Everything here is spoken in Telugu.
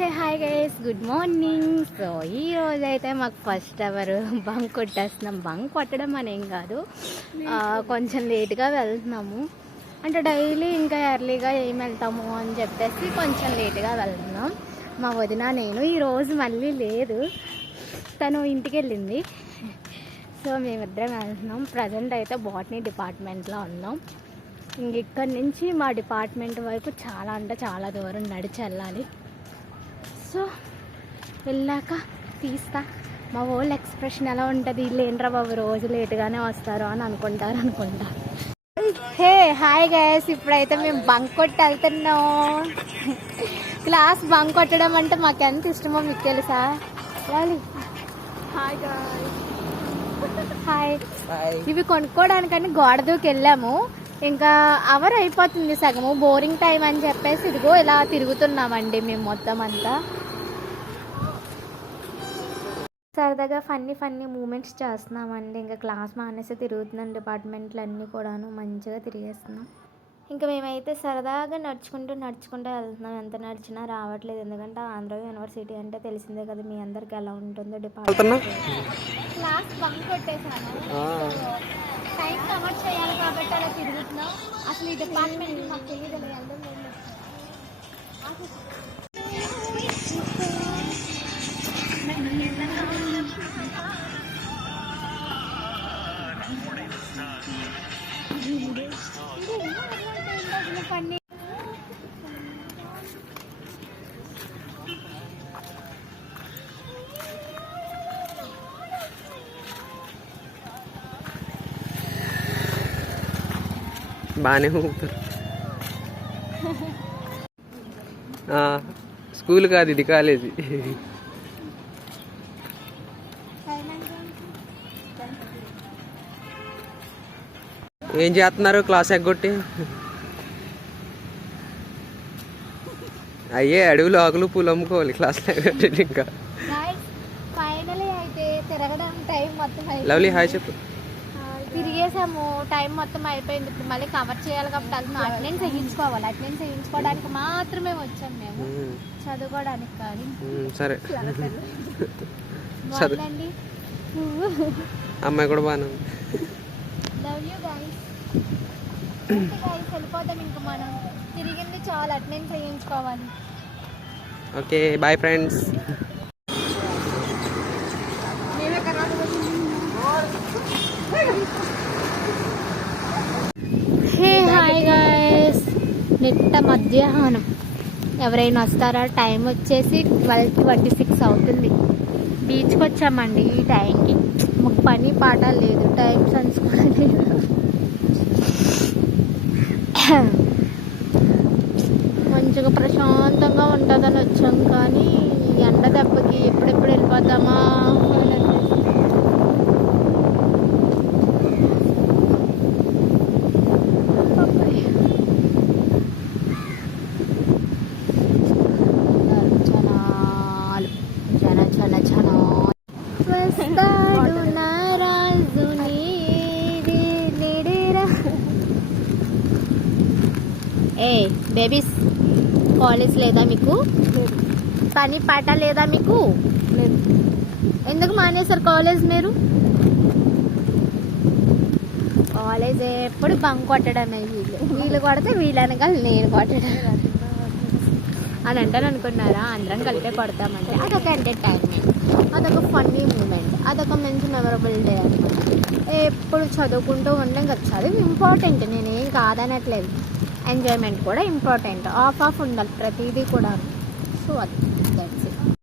Hi guys, good morning. So ఈ రోజు అయితే మాకు ఫస్ట్ అవర్ బంక్ కొట్టేస్తున్నాం. బంక్ కొట్టడం అనేం కాదు, కొంచెం లేట్గా వెళ్తున్నాము. అంటే డైలీ ఇంకా ఎర్లీగా ఏం వెళ్తాము అని చెప్పేసి కొంచెం లేట్గా వెళ్తున్నాం. మా వదిన నేను ఈరోజు మళ్ళీ లేదు, తను ఇంటికి వెళ్ళింది. సో మేమిద్దరం వెళ్తున్నాం. ప్రజెంట్ అయితే బాటనీ డిపార్ట్మెంట్లో ఉన్నాం. ఇంక ఇక్కడి నుంచి మా డిపార్ట్మెంట్ వరకు చాలా అంటే చాలా దూరం నడిచి వెళ్ళాలి. సో వెళ్ళాక తీస్తా. మా ఓల్డ్ ఎక్స్ప్రెషన్ ఎలా ఉంటుంది, లేంట్రా బాబు రోజు లేట్గానే వస్తారు అని అనుకుంటా. హే హాయ్ గైస్, ఇప్పుడైతే మేము బంక్ కొట్టి వెళ్తున్నాం. క్లాస్ బంక్ కొట్టడం అంటే మాకు ఎంత ఇష్టమో మీకు తెలుసా? Hi guys, hi. ఇవి కొనుక్కోవడానికని గోడ దూకి వెళ్ళాము. ఇంకా అవర్ అయిపోతుంది సగము, బోరింగ్ టైం అని చెప్పేసి ఇదిగో ఇలా తిరుగుతున్నామండి మేము మొత్తం అంతా. సరదాగా ఫన్నీ మూమెంట్స్ చేస్తున్నామండి. ఇంకా క్లాస్ మానేసి తిరుగుతున్నాం, డిపార్ట్మెంట్లు అన్నీ కూడాను మంచిగా తిరిగేస్తున్నాం. ఇంకా మేమైతే సరదాగా నడుచుకుంటూ వెళ్తున్నాం. ఎంత నడిచినా రావట్లేదు, ఎందుకంటే ఆంధ్ర యూనివర్సిటీ అంటే తెలిసిందే కదా మీ అందరికి ఎలా ఉంటుందో. డిపార్ట్మెంట్ క్లాస్ బంక్ కొట్టేసాను, టైం కవర్ చేయాలి కాబట్టి అలా తిరుగుతున్నాం. అసలు ఈ డిపార్ట్మెంట్ మాకు తెలియదు. బాగానే ఊపుతారు. స్కూల్ కాదు, ఇది కాలేజీ. ఏం చేస్తున్నారు క్లాస్ ఎగ్గొట్టి? అయ్యే అడవులు ఆకులు పూలు అమ్ముకోవాలి క్లాస్లో ఎగ్గొట్టి. ఇంకా లవ్లీ హాయ్ చెప్పు. తిరిగేసాము, టైం మొత్తం అయిపోయింది. ఇప్పుడు మళ్ళీ కవర్ చేయాలి కాబట్టి అటెండెన్స్ వేయించుకోవాలి. అటెండెన్స్ వేయించుకోవడానికి మాత్రమే వచ్చాం మేము, చదువుకోవడానికి కానీ. సరే బాగుందండి, అమ్మాయి కూడా బాగానే ఉంది. Love you guys. వెళ్ళిపోతాం ఇంకా మనం, తిరిగింది చాలా, అటెండెన్స్ వేయించుకోవాలి. Okay bye friends. Hey hi guys, నిట్ట మధ్యాహ్నం. ఎవరైనా వస్తారా? టైం వచ్చేసి 12:26 అవుతుంది. బీచ్కి వచ్చామండి ఈ టైంకి. మాకు పని పాట లేదు, టైం సెన్స్ కూడా లేదు. మంచిగా ప్రశాంతంగా ఉంటుందని వచ్చాం, కానీ ఎండ దెబ్బకి ఎప్పుడెప్పుడు వెళ్ళిపోతామా. ఏ బేబీస్, కాలేజ్ లేదా మీకు? పని పాట లేదా మీకు? ఎందుకు మానేశారు కాలేజ్ మీరు? కాలేజ్ ఎప్పుడు బంక్ కొట్టడమే. వీళ్ళు కొడితే వీళ్ళనగా నేను కొట్టడం అని అంటాను అనుకున్నారా? అందరం కలిపే కొడతామంటే అదొక ఎంటర్టైన్మెంట్, అదొక ఫన్నీ మూమెంట్, అదొక మంచి మెమరబుల్ డే అనమాట. ఎప్పుడు చదువుకుంటూ ఉండడం కదా, చదువు ఇంపార్టెంట్, నేనేం కాదనట్లేదు. ఎంజాయ్మెంట్ కూడా ఇంపార్టెంట్, ఆఫ్ ఉండాలి ప్రతిదీ కూడా. సో అది